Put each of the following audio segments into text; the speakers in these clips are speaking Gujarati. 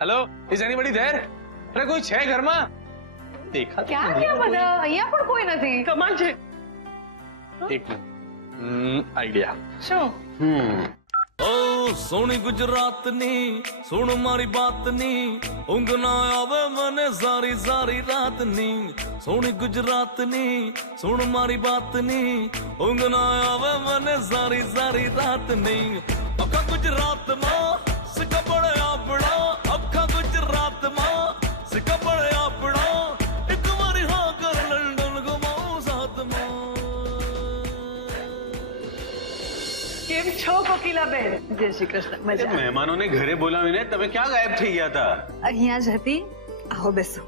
Hello, is anybody there? अरे कोई है घर में? देखा क्या क्या બધા અહીંયા પણ કોઈ નથી. કમાલ છે. एक मिनट आइडिया શું? ओ सोनी गुजरात नी सुन मारी बात नी ऊंघ ना आवे मने सारी सारी रात नी सोनी गुजरात नी सुन मारी बात नी ऊंघ ना आवे मने सारी सारी रात नी अखा गुजरात मां सिका पड़े आपड़ा अखा गुजरात मां सिका पड़े आपड़ा एक बारी हाँ कर लंदन घुमाऊं साथ मां કેમ છો કોકિલાબેન? જય શ્રી કૃષ્ણ. મજા. મહેમાનોને ઘરે બોલાવીને તમે ક્યાં ગાયબ થઈ ગયા હતા? અહીંયા જ હતી. આવો બેસો.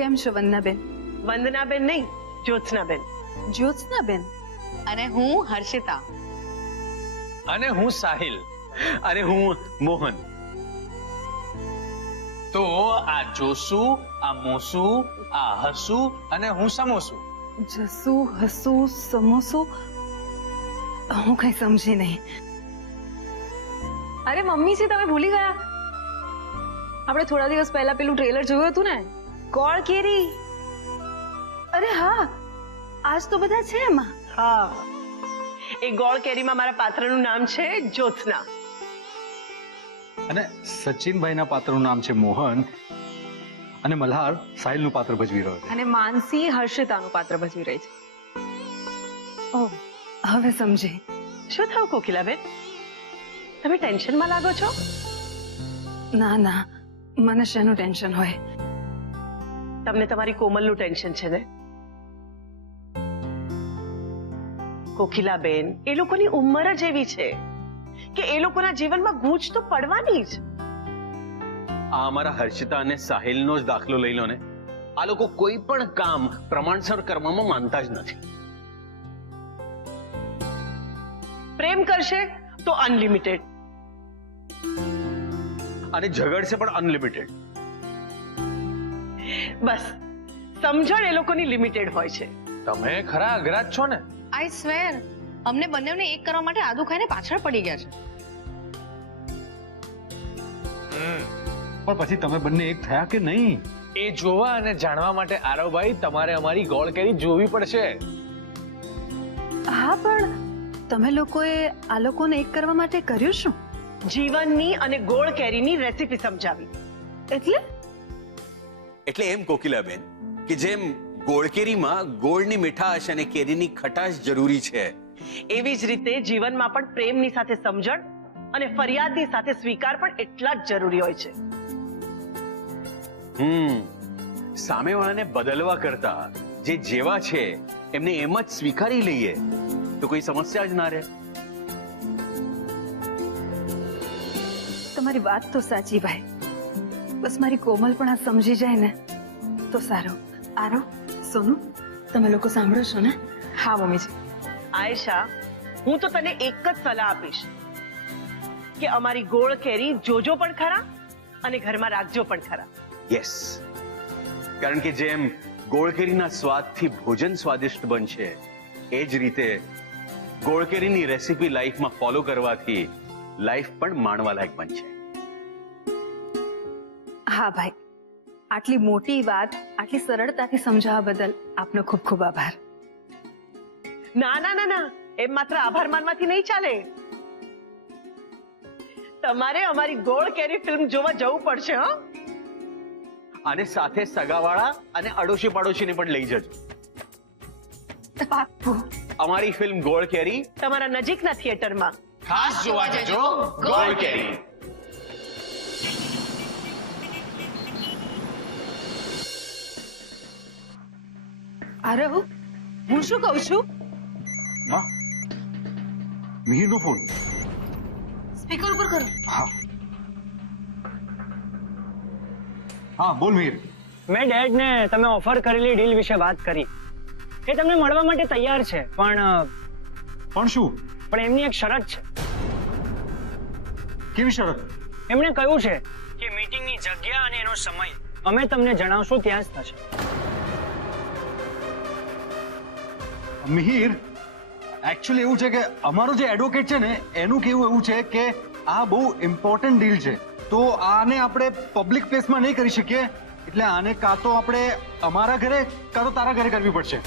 કેમ છો વંદનાબેન? વંદનાબેન નહીં, જ્યોત્સનાબેન. જ્યોત્સનાબેન. અને હું હર્ષિતા. અને હું સાહિલ. અને હું મોહન. તો આ જોસુ, આ મોસુ, આ હસુ અને હું સમોસુ. જસુ હસુ સમોસુ હું કઈ સમજી નહીં. અરે મમ્મીજી તમે ભૂલી ગયા આપણે થોડા દિવસ પહેલા પેલું ટ્રેલર જોયું હતું ને ગોળ કેરી. અરે હા, આજ તો બધા છે એમાં. હા, એ ગોળ કેરીમાં મારા પાત્રનું નામ છે જ્યોત્સના. અને સચિનભાઈના પાત્રનું નામ છે મોહન અને મલ્હાર સાહિલનું પાત્ર ભજવી રહ્યો છે. અને માનસી હર્ષિતાનું પાત્ર ભજવી રહી છે. ઓહ, હવે સમજી. શું થયું કોકિલાબેન? તમે ટેન્શનમાં લાગો છો? ના ના, મને શેનું ટેન્શન હોય? તમને તમારી કોમલનું ટેન્શન છે ને? કોકિલાબેન, એ લોકોની ઉંમર જ એવી છે કે એ લોકોના જીવનમાં ગૂંચ તો પડવાની જ. આ અમારા હર્ષિતા અને સાહિલનો જ દાખલો લઈ લો ને. આ લોકો કોઈ પણ કામ પ્રમાણસર કરવામાં માનતા જ નથી. પ્રેમ કરશે તો અનલિમિટેડ અને ઝઘડશે પણ અનલિમિટેડ. બસ સમજણ એ લોકોની લિમિટેડ હોય છે. તમે ખરા અઘરા જ છો ને. આઈ સ્વેર, અમને બંનેને એક કરવા માટે આદુ ખાઈને પાછળ પડી ગયા છે. પણ પછી તમે બંને એક થયા કે નહીં? એ જોવા અને જાણવા માટે આરવભાઈ તમારે અમારી ગોળ કેરી જોવી પડશે. હા, પણ તમે લોકોએ આ લોકોને એક કરવા માટે કર્યું શું? જીવનની અને ગોળ કેરીની રેસીપી સમજાવી. એટલે એટલે એમ કોકિલાબેન કે જેમ ગોળકેરીમાં ગોળની મીઠાશ અને કેરીની ખટાશ જરૂરી છે, એવી જ રીતે જીવનમાં પણ પ્રેમની સાથે સમજણ અને ફરિયાદની સાથે સ્વીકાર પણ એટલા જ જરૂરી હોય છે. સામેવાળાને બદલવા કરતા જે જેવા છે એમને એમ જ સ્વીકારી લઈએ તો કોઈ સમસ્યા જ ના રહે. તમારી વાત તો સાચી ભાઈ. બસ મારી કોમલ પણ આ સમજી જાય ને તો સારું. આરો, સોનુ, તમે લોકો સાંભળો છો ને? હા મમ્મીજી. આયશા, હું તો તને એક જ સલાહ આપીશ કે અમારી ગોળ કેરી જોજો પણ ખરા અને ઘરમાં રાખજો પણ ખરા. યસ, કારણ કે જેમ ગોળકેરીના સ્વાદથી ભોજન સ્વાદિષ્ટ બનશે એ જ રીતે ગોળકેરીની રેસીપી લાઈફમાં ફોલો કરવાથી લાઈફ પણ માણવા લાયક બનશે. હા ભાઈ, આટલી મોટી વાત આટલી સરળતાથી સમજાવવા બદલ આપનો ખૂબ ખૂબ આભાર. ના ના ના ના, એમ માત્ર આભાર માનવાથી નહીં ચાલે. તમારે અમારી ગોળ કેરી ફિલ્મ જોવા જવું પડશે. હા, અને સાથે સગાવાળા અને અડોશી પાડોશીને પણ લઈ જજો. પાક્કું. અમારી ફિલ્મ ગોળ કેરી તમારા નજીકના થિયેટરમાં ખાસ જોવા જજો ગોળ કેરી. આરવ, હું શું કહું છું? મિહિરનો ફોન. સ્પીકર ઉપર કરો. હા હા, બોલ મિહિર. મેં ડેડને તમે ઓફર કરેલી ડીલ વિશે વાત કરી. એ તમને મળવા માટે તૈયાર છે, પણ શું? પણ એમની એક શરત છે. કેવી શરત? એમણે કહ્યું છે કે મીટિંગની જગ્યા અને એનો સમય અમે તમને જણાવશું ત્યાં જ થશે. મિહિર, એકચ્યુઅલી એવું છે કે અમારો જે એડવોકેટ છે ને એનું કેવું એવું છે કે આ બહુ ઇમ્પોર્ટન્ટ ડીલ છે, તો આને આપણે પબ્લિક પ્લેસમાં નહીં કરી શકીએ, એટલે આને કાં તો આપણે અમારા ઘરે કાં તો તારા ઘરે કરવી પડશે.